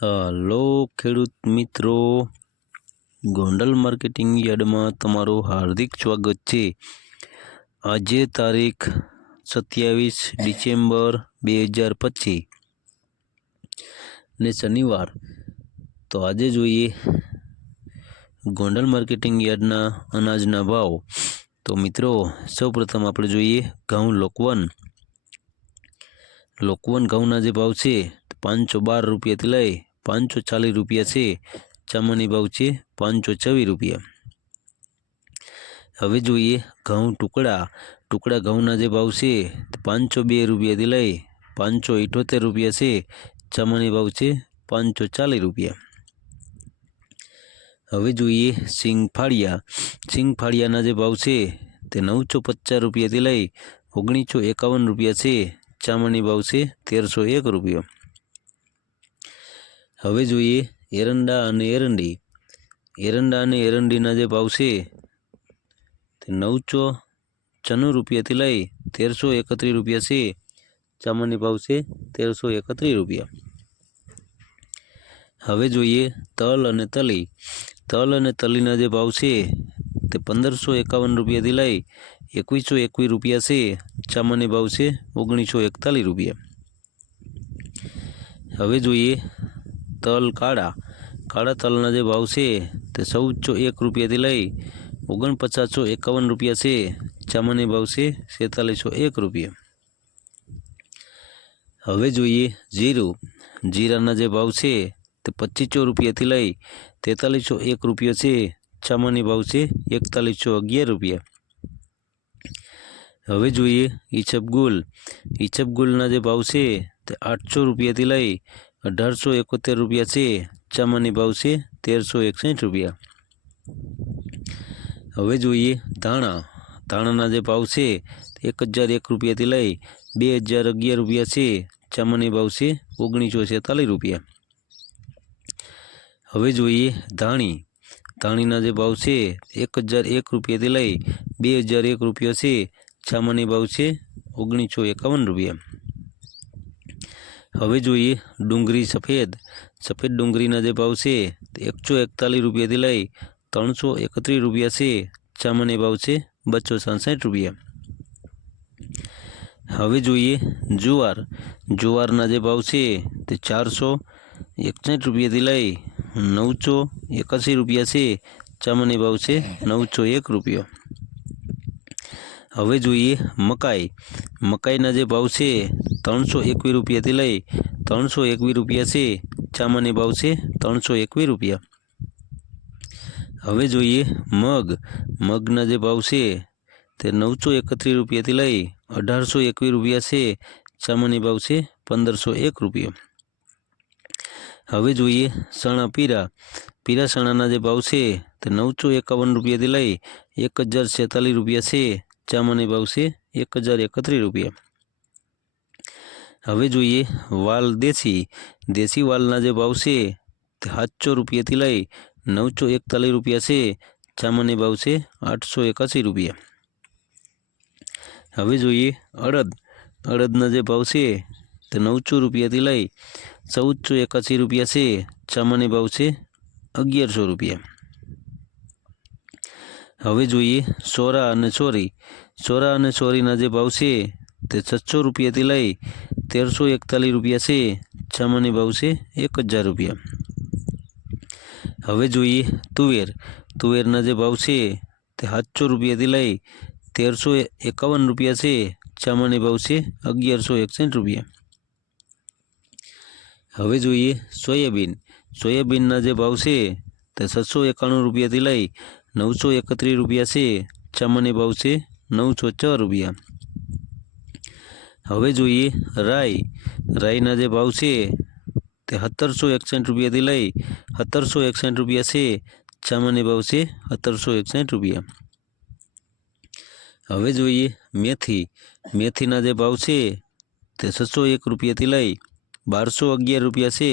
Hello ખેડૂત મિત્રો, Gondal marketing યાર્ડમાં તમારું હાર્દિક સ્વાગત છે. આજે તારીખ સત્યાવીસ ડિસેમ્બર બે હજાર પચીસ ને શનિવાર. તો આજે જોઈએ ગોંડલ માર્કેટિંગ યાર્ડના અનાજના ભાવ. તો મિત્રો, સૌપ્રથમ આપણે જોઈએ ઘઉં લોકવન. લોકવન ઘઉંના જે ભાવ છે, પાંચસો બાર રૂપિયાથી લઈ પાંચસો ચાલીસ રૂપિયા છે, ચામાની ભાવ છે પાંચસો છવ્વીસ રૂપિયા. હવે જોઈએ ઘઉં ટુકડા. ટુકડા ઘઉંના જે ભાવ છે પાંચસો બે રૂપિયાથી લઈ પાંચસો ઇઠોતેર રૂપિયા છે, ચામાની ભાવ છે પાંચસો ચાલીસ રૂપિયા. હવે જોઈએ સિંગ ફાળિયા સિંગ ફાળિયાના જે ભાવ છે, તે નવસો પચાસ રૂપિયાથી લઈ ઓગણીસો એકાવન રૂપિયા છે ચામડની ભાવ છે, તેરસો એક રૂપિયા. હવે જોઈએ એરંડા અને એરંડી. એરંડા અને એરંડીના જે ભાવ છે, તે નવસો ચનું રૂપિયાથી લઈ તેરસો એકત્રીસ રૂપિયા છે. ચામડની ભાવ છે તેરસો એકત્રીસ રૂપિયા. હવે જોઈએ તલ અને તલી. તલ અને તલીના જે ભાવ છે, તે પંદરસો એકાવન રૂપિયાથી લઈ એકવીસો એકવીસ રૂપિયા છે. ચામાની ભાવ છે ઓગણીસો એકતાલીસ રૂપિયા. હવે જોઈએ તલ કાળા. કાળા તલના જે ભાવ છે તે ચૌદસો એક રૂપિયાથી લઈ ઓગણપચાસો એકાવન રૂપિયા છે. ચામાની ભાવ છે સેતાલીસો એક રૂપિયા. હવે જોઈએ જીરું. જીરાના જે ભાવ છે તે પચીસો રૂપિયાથી લઈ તેતાલીસો એક રૂપિયા છે. ચામાની ભાવ છે એકતાલીસો અગિયાર રૂપિયા. હવે જોઈએ ઈચબગુલ ઈચબગુલના જે ભાવ છે તે આઠસો રૂપિયાથી લઈ અઢારસો એકોતેર રૂપિયા છે, ચામાની ભાવ છે તેરસો એકસઠ રૂપિયા. હવે જોઈએ ધાણા. ધાણાના જે ભાવ છે, એક હજાર એક રૂપિયાથી લઈ બે હજાર અગિયાર રૂપિયા છે, ચામાની ભાવ છે ઓગણીસો છેતાલીસ રૂપિયા. હવે જોઈએ ધાણી. ધાણીના જે ભાવ છે, એક હજાર એક રૂપિયાથી લઈ બે હજાર એક રૂપિયા છે, ચામાની ભાવ છે ઓગણીસો એકાવન રૂપિયા. હવે જોઈએ ડુંગળી સફેદ. સફેદ ડુંગળીના જે ભાવ છે તે એકસો એકતાલીસ રૂપિયાથી લઈ ત્રણસો એકત્રીસ રૂપિયા છે. ચામાની ભાવ છે બસો સાસઠ રૂપિયા. હવે જોઈએ જુવાર. જુવારના જે ભાવ છે તે ચારસો એકસઠ રૂપિયાથી લઈ નવસો એકાસી રૂપિયા છે. ચામાની ભાવ છે નવસો એક રૂપિયા. હવે જોઈએ મકાઈ. મકાઈના જે ભાવ છે ત્રણસો એકવીસ રૂપિયાથી લઈ ત્રણસો એકવીસ રૂપિયા છે. ચામાની ભાવ છે ત્રણસો એકવીસ રૂપિયા. હવે જોઈએ મગ. મગના જે ભાવ છે તે નવસો એકત્રીસ રૂપિયાથી લઈ અઢારસો એકવીસ રૂપિયા છે. ચામાની ભાવ છે પંદરસો એક રૂપિયા. હવે જોઈએ સણા પીરા. પીરા સણાના જે ભાવ છે તે નવસો એકાવન રૂપિયાથી લઈ એક હજાર છેતાલીસ રૂપિયા છે. ચામાની ભાવ છે એક હજાર એકત્રીસ રૂપિયા હવે જોઈએ વાલ દેશી દેશી વાલના જે ભાવ છે તે સાતસો રૂપિયાથી લઈ નવસો એકતાલીસ રૂપિયા છે ચામાની ભાવ છે આઠસો એકાસી રૂપિયા હવે જોઈએ અડદ અડદના જે ભાવ છે તે નવસો રૂપિયાથી લઈ ચૌદસો એકાસી રૂપિયા છે ચામાની ભાવ છે અગિયારસો રૂપિયા હવે જોઈએ સોરા અને ચોરી. સોરા અને ચોરીના જે ભાવ છે તે છસો રૂપિયાથી લઈ તેરસો એકતાલીસ રૂપિયા છે. ચામાની ભાવ છે એક હજાર રૂપિયા. હવે જોઈએ તુવેર. તુવેરના જે ભાવ છે તે સાતસો રૂપિયાથી લઈ તેરસો એકાવન રૂપિયા છે. ચામાની ભાવ છે અગિયારસો એકસઠ રૂપિયા. હવે જોઈએ સોયાબીન. સોયાબીનના જે ભાવ છે તે છસો એકાણું રૂપિયાથી લઈ નવસો એકત્રીસ રૂપિયા છે ચામાની ભાવ છે નવસો છ રૂપિયા હવે જોઈએ રાઈ રાઈના જે ભાવ છે તે સત્તરસો એકસઠ રૂપિયાથી લઈ સત્તરસો એકસઠ રૂપિયા છે ચામાની ભાવ છે સત્તરસો એકસઠ રૂપિયા હવે જોઈએ મેથી મેથીના જે ભાવ છે તે છસો એક રૂપિયાથી લઈ બારસો અગિયાર રૂપિયા છે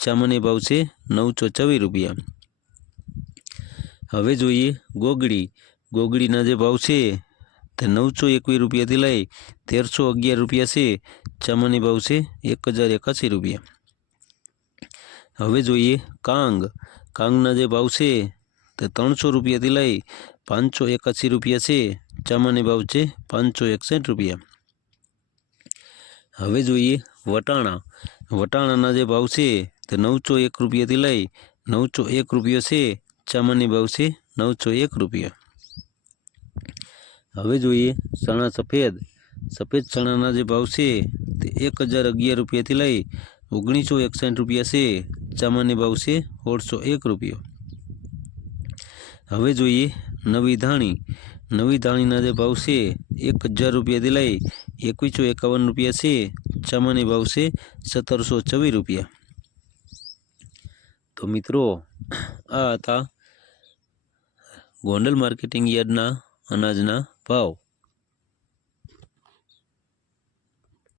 ચામાની ભાવ છે નવસો ચોવીસ રૂપિયા હવે જોઈએ ગોગડી. ગોગડીના જે ભાવ છે તે નવસો એકવીસ રૂપિયાથી લઈ તેરસો અગિયાર રૂપિયા છે. ચામાની ભાવ છે એક હજાર એકાસી રૂપિયા. હવે જોઈએ કાંગ. કાંગના જે ભાવ છે તે ત્રણસો રૂપિયાથી લઈ પાંચસો એકાસી રૂપિયા છે. ચામાની ભાવ છે પાંચસો એકસઠ રૂપિયા. હવે જોઈએ વટાણા. વટાણાના જે ભાવ છે તે નવસો એક રૂપિયાથી લઈ નવસો એક રૂપિયો છે. ચામાની ભાવ છે નવસો એક રૂપિયા. હવે જોઈએ ચણા સફેદ. સફેદ ચણાના જે ભાવ છે તે એક હજાર અગિયાર રૂપિયાથી લઈ ઓગણીસો એકસાઠ રૂપિયા છે. ચામાની ભાવ છે ઓળસો એક રૂપિયો. હવે જોઈએ નવી ધાણી. નવી ધાણીના જે ભાવ છે એક હજાર રૂપિયાથી લઈ એકવીસો એકાવન રૂપિયા છે. ચામાની ભાવ છે સત્તરસો છવ્વીસ રૂપિયા. તો મિત્રો, આ હતા ગોંડલ માર્કેટિંગ યાર્ડના અનાજના ભાવ